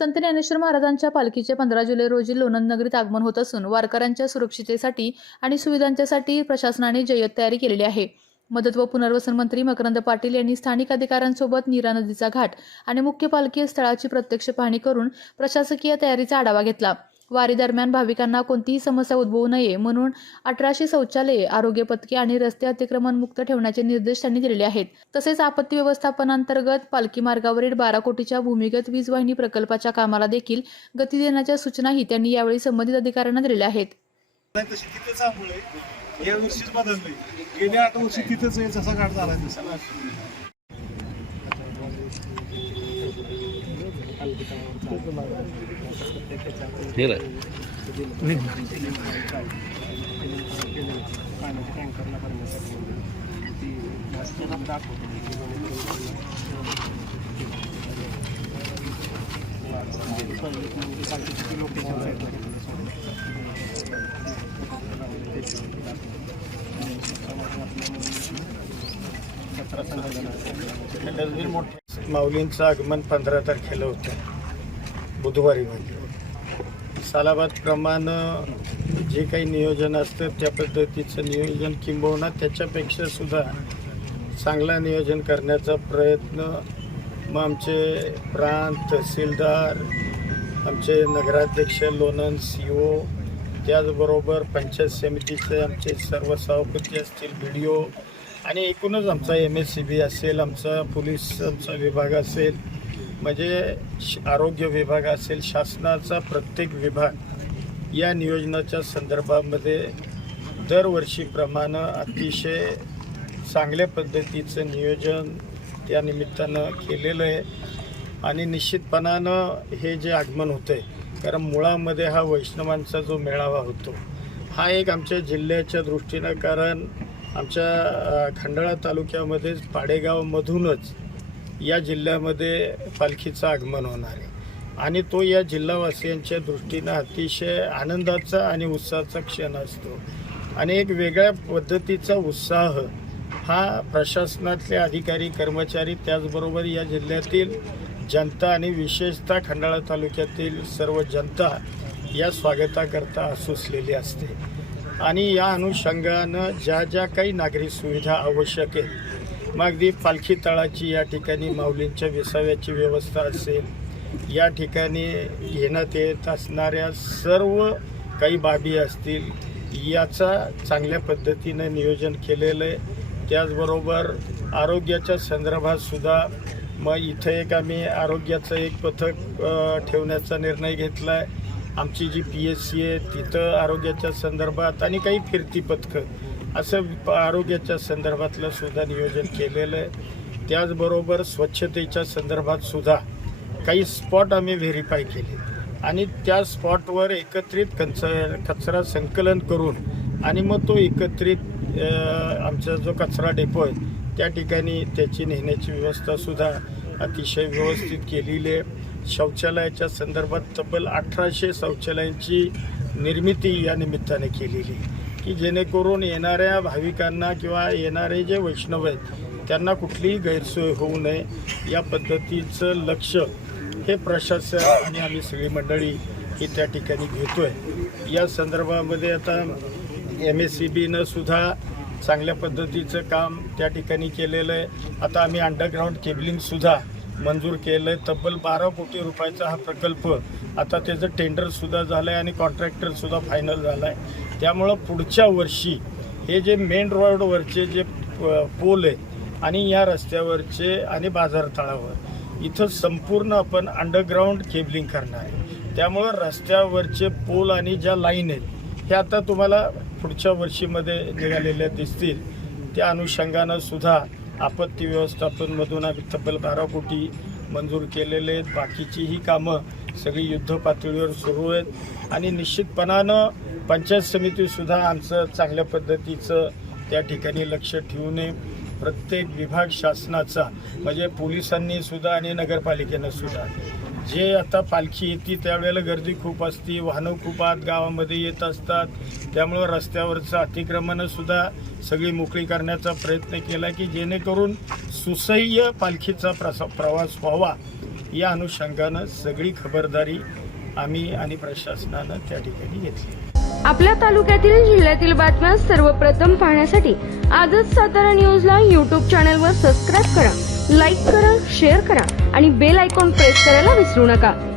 संत ज्ञानेश्वर महाराजांच्या पालखीचे 15 जुलै रोजी लोणंद नगरीत आगमन होत असून वारकऱ्यांच्या सुरक्षिततेसाठी आणि सुविधांच्यासाठी प्रशासनाने जय्यत तयारी केलेली आहे. मदत व पुनर्वसन मंत्री मकरंद पाटील यांनी स्थानिक अधिकाऱ्यांसोबत नीरा नदीचा घाट आणि मुख्य पालखी स्थळाची प्रत्यक्ष पाहणी करून प्रशासकीय तयारीचा आढावा घेतला. वारी दरम्यान भाविकांना कोणतीही समस्या उद्भवू नये म्हणून 1800 शौचालये, आरोग्य पथके आणि रस्ते अतिक्रमण मुक्त ठेवण्याचे निर्देश त्यांनी दिलेले आहेत. तसेच आपत्ती व्यवस्थापनांतर्गत पालखी मार्गावरील 12 कोटीच्या भूमिगत वीज वाहिनी प्रकल्पाच्या कामाला देखील गती देण्याच्या सूचनाही त्यांनी यावेळी संबंधित अधिकाऱ्यांना दिलेल्या आहेत. या वर्षीच बदलले, गेल्या 8 वर्षी तिथंच आहे, जसा घाट झाला तसा. माऊलींचं आगमन 15 तारखेला होतं, बुधवारी. म्हणजे सालाबाद प्रमाणे जे काही नियोजन असतं त्या पद्धतीचं नियोजन, किंबहुना त्याच्यापेक्षा सुद्धा चांगला नियोजन करण्याचा प्रयत्न मग आमचे प्रांत तहसीलदार, आमचे नगराध्यक्ष लोणंद CO, त्याचबरोबर पंचायत समितीचे आमचे सर्व सभापती असतील, BDO आणि एकूणच आमचा MSCB असेल, आमचा पोलीस आमचा विभाग असेल, म्हणजे आरोग्य विभाग असेल, शासनाचा प्रत्येक विभाग या नियोजनाच्या संदर्भामध्ये दरवर्षीप्रमाणे अतिशय चांगल्या पद्धतीचं नियोजन त्या निमित्तानं केलेलं आहे. आणि निश्चितपणानं हे जे आगमन होतं आहे, कारण मुळामध्ये हा वैष्णवांचा जो मेळावा होतो हा एक आमच्या जिल्ह्याच्या दृष्टीनं, कारण आमच्या खंडाळा तालुक्यामध्येच पाडेगावमधूनच या जिल्ह्यामध्ये पालखीचं आगमन होणार आहे आणि तो या जिल्हावासियांच्या दृष्टीनं अतिशय आनंदाचा आणि उत्साहाचा क्षण असतो. आणि एक वेगळ्या पद्धतीचा उत्साह हा प्रशासनातले अधिकारी कर्मचारी, त्याचबरोबर या जिल्ह्यातील जनता आणि विशेषतः खंडाळा तालुक्यातील सर्व जनता या स्वागताकरता आसुसलेली असते. आणि या अनुषंगानं ज्या ज्या काही नागरी सुविधा आवश्यक आहेत, मग अगदी पालखी तळाची या ठिकाणी माऊलींच्या विसाव्याची व्यवस्था असेल, या ठिकाणी घेण्यात येत असणाऱ्या सर्व काही बाबी असतील, याचा चांगल्या पद्धतीनं नियोजन केलेलं आहे. त्याचबरोबर आरोग्याच्या संदर्भात सुद्धा मग इथं एक आम्ही आरोग्याचं एक पथक ठेवण्याचा निर्णय घेतला आहे. आमची जी PSC आहे तिथं आरोग्याच्या संदर्भात आणि काही फिरती पथकं असं आरोग्याच्या संदर्भातलं सुद्धा नियोजन केलेलं आहे. त्याचबरोबर स्वच्छतेच्या संदर्भात सुद्धा काही स्पॉट आम्ही व्हेरीफाय केले आणि त्या स्पॉटवर एकत्रित कचरा संकलन करून आणि मग तो एकत्रित आमचा जो कचरा डेपो आहे त्या ठिकाणी त्याची नेण्याची व्यवस्थासुद्धा अतिशय व्यवस्थित केलेली आहे. शौचालयाच्या संदर्भात तब्बल 1800 शौचालयांची निर्मिती या निमित्ताने केलेली आहे की जेणेकरून येणाऱ्या भाविकांना किंवा येणारे जे वैष्णव आहेत त्यांना कुठलीही गैरसोय होऊ नये या पद्धतीचं लक्ष हे प्रशासन आणि आम्ही सगळी मंडळी ही त्या ठिकाणी घेतो आहे. या संदर्भामध्ये आता MSCBनं सुद्धा चांगल्या पद्धतीचं काम त्या ठिकाणी केलेलं आहे. आता आम्ही अंडरग्राऊंड केबलिंगसुद्धा मंजूर केलं आहे. तब्बल 12 कोटी रुपयाचा हा प्रकल्प, आता त्याचं टेंडरसुद्धा झालं आहे आणि कॉन्ट्रॅक्टरसुद्धा फायनल झाला आहे. त्यामुळं पुढच्या वर्षी हे जे मेन रोडवरचे जे पोल आहे आणि या रस्त्यावरचे आणि बाजारतळावर इथं संपूर्ण आपण अंडरग्राऊंड केबलिंग करणार आहे. त्यामुळं रस्त्यावरचे पोल आणि ज्या लाईन आहेत हे आता तुम्हाला पुढच्या वर्षीमध्ये निघालेल्या दिसतील. त्या अनुषंगानं सुद्धा आपत्ती व्यवस्थापनमधून आम्ही तब्बल 12 कोटी मंजूर केलेले आहेत. बाकीची ही कामं सगळी युद्ध पातळीवर सुरू आहेत आणि निश्चितपणानं पंचायत समितीसुद्धा आमचं चांगल्या पद्धतीचं त्या ठिकाणी लक्ष ठेवून प्रत्येक विभाग शासनाचा, म्हणजे पोलिसांनी सुद्धा आणि नगरपालिकेनं सुद्धा, जे आता पालखी येते त्यावेळेला गर्दी खूप असते, वाहनं खूप आत गावामध्ये येत असतात, त्यामुळं रस्त्यावरचं अतिक्रमणसुद्धा सगळी मोकळी करण्याचा प्रयत्न केला की जेणेकरून सुसह्य पालखीचा प्रवास व्हावा या अनुषंगानं सगळी खबरदारी आम्ही आणि प्रशासनानं त्या ठिकाणी घेतली. आपल्या तालुक्यातील जिल्ह्यातील बातम्या सर्वप्रथम पाहण्यासाठी आजच सातारा न्यूजला YouTube चॅनलवर सबस्क्राईब करा, लाईक करा, शेअर करा आणि बेल आयकॉन प्रेस करायला विसरू नका.